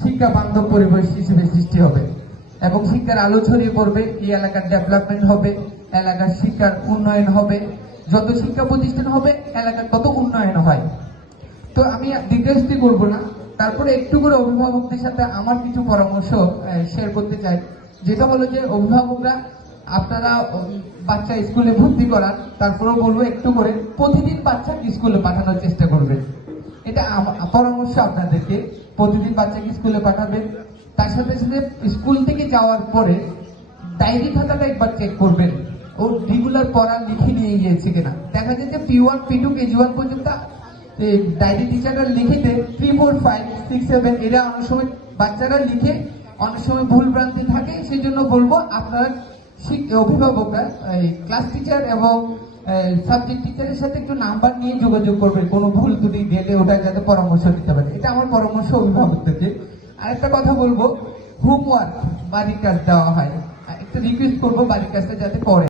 শিক্ষা বান্ধব পরিবেশ হিসেবে সৃষ্টি হবে এবং শিক্ষার আলো ছড়িয়ে পড়বে। এই এলাকার ডেভেলপমেন্ট হবে, এলাকার শিক্ষার উন্নয়ন হবে। যত শিক্ষা প্রতিষ্ঠান হবে এলাকার তত উন্নয়ন হয়। তো আমি দীর্ঘায়িত করবো না, তারপরে একটু করে অভিভাবকদের সাথে আমার কিছু পরামর্শ শেয়ার করতে চাই। যেটা হলো যে অভিভাবকরা আপনারা বাচ্চা স্কুলে ভর্তি করান, তারপরেও বলবো একটু করে প্রতিদিন বাচ্চাকে স্কুলে পাঠানোর চেষ্টা করবেন। এটা পরামর্শ আপনাদেরকে, প্রতিদিন বাচ্চাকে স্কুলে পাঠাবেন। তার সাথে সাথে স্কুল থেকে যাওয়ার পরে ডায়েরি খাতাটা একবার চেক করবেন, ও রেগুলার পড়া লিখে নিয়ে গিয়েছে কিনা। দেখা যায় যে P1 P2 KG1 পর্যন্ত ডায়েরি টিচাররা লিখে দেয়, 3 4 5 6 7 এরা অনেক সময় বাচ্চারা লিখে অনেক সময় ভুল ভ্রান্তি থাকে। সেই জন্য বলবো আপনারা অভিভাবকরা ক্লাস টিচার এবং সাবজেক্ট টিচারের সাথে একটু নাম্বার নিয়ে যোগাযোগ করবেন, কোনো ভুল ত্রুটি গেলে ওটা যাতে পরামর্শ দিতে পারে। এটা আমার পরামর্শ অভিভাবকদেরকে। আরেকটা কথা বলবো, হোমওয়ার্ক বাড়ির কাজ দেওয়া হয়, একটা রিকোয়েস্ট করবো বাড়ির কাজটা যাতে করে।